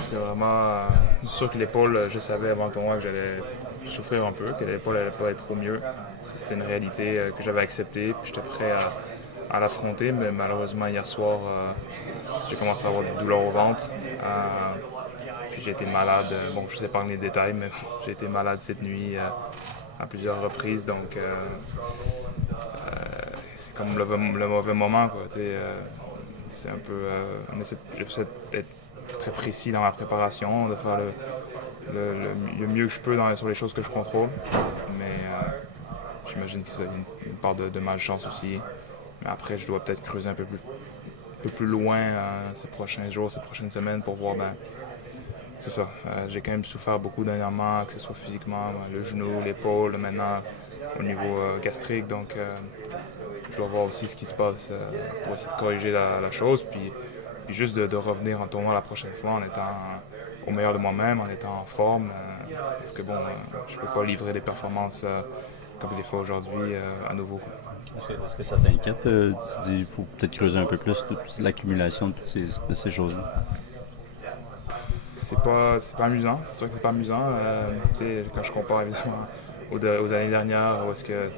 C'est vraiment sûr que l'épaule, je savais avant le tournoi que j'allais souffrir un peu, que l'épaule n'allait pas être au mieux. C'était une réalité que j'avais acceptée, puis j'étais prêt à l'affronter, mais malheureusement hier soir, j'ai commencé à avoir des douleurs au ventre. Puis j'ai été malade, bon je vous épargne les détails, mais j'ai été malade cette nuit à plusieurs reprises, donc c'est comme le mauvais moment, quoi. C'est un peu, j'essaie d'être très précis dans ma préparation, de faire le mieux que je peux sur les choses que je contrôle. Mais j'imagine que c'est une part de malchance aussi. Mais après, je dois peut-être creuser un peu plus loin ces prochains jours, ces prochaines semaines pour voir, c'est ça. J'ai quand même souffert beaucoup dernièrement, que ce soit physiquement, le genou, l'épaule, maintenant au niveau gastrique. Donc, je dois voir aussi ce qui se passe pour essayer de corriger la chose. Puis juste de revenir en tournoi la prochaine fois en étant au meilleur de moi-même, en étant en forme. Parce que je peux pas livrer des performances comme je l'ai fait aujourd'hui à nouveau. Est-ce que ça t'inquiète? Tu dis qu'il faut peut-être creuser un peu plus toute l'accumulation de ces choses-là. C'est pas amusant, c'est sûr que c'est pas amusant. Quand je compare évidemment aux années dernières, où est-ce que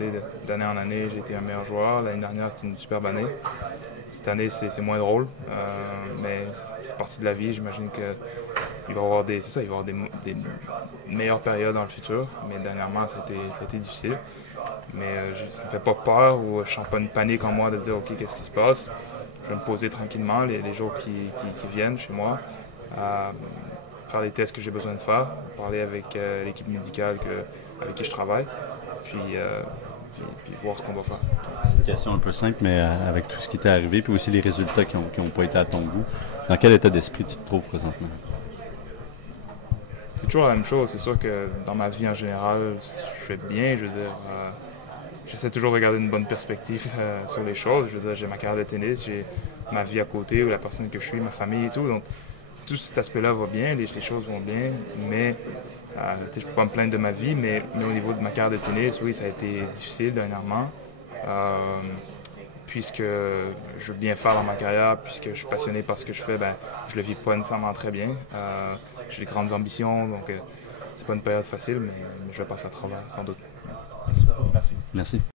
d'année en année j'ai été un meilleur joueur. L'année dernière c'était une superbe année. Cette année c'est moins drôle, mais ça fait partie de la vie. J'imagine qu'il va y avoir il va y avoir des meilleures périodes dans le futur, mais dernièrement ça a été difficile. Mais ça me fait pas peur ou je sens pas une panique en moi de dire ok qu'est-ce qui se passe. Je vais me poser tranquillement les jours qui viennent chez moi. Faire les tests que j'ai besoin de faire, parler avec l'équipe médicale avec qui je travaille, puis, puis voir ce qu'on va faire. C'est une question un peu simple, mais avec tout ce qui t'est arrivé, puis aussi les résultats qui ont pas été à ton goût, dans quel état d'esprit tu te trouves présentement? C'est toujours la même chose. C'est sûr que dans ma vie en général, je fais bien. Je veux dire, j'essaie toujours de garder une bonne perspective sur les choses. Je veux dire, j'ai ma carrière de tennis, j'ai ma vie à côté, ou la personne que je suis, ma famille et tout. Donc, tout cet aspect-là va bien, les choses vont bien, mais je ne peux pas me plaindre de ma vie, mais au niveau de ma carrière de tennis, oui, ça a été difficile dernièrement. Puisque je veux bien faire dans ma carrière, puisque je suis passionné par ce que je fais, je le vis pas nécessairement très bien. J'ai de grandes ambitions, donc c'est pas une période facile, mais je vais passer à travers, sans doute. Merci.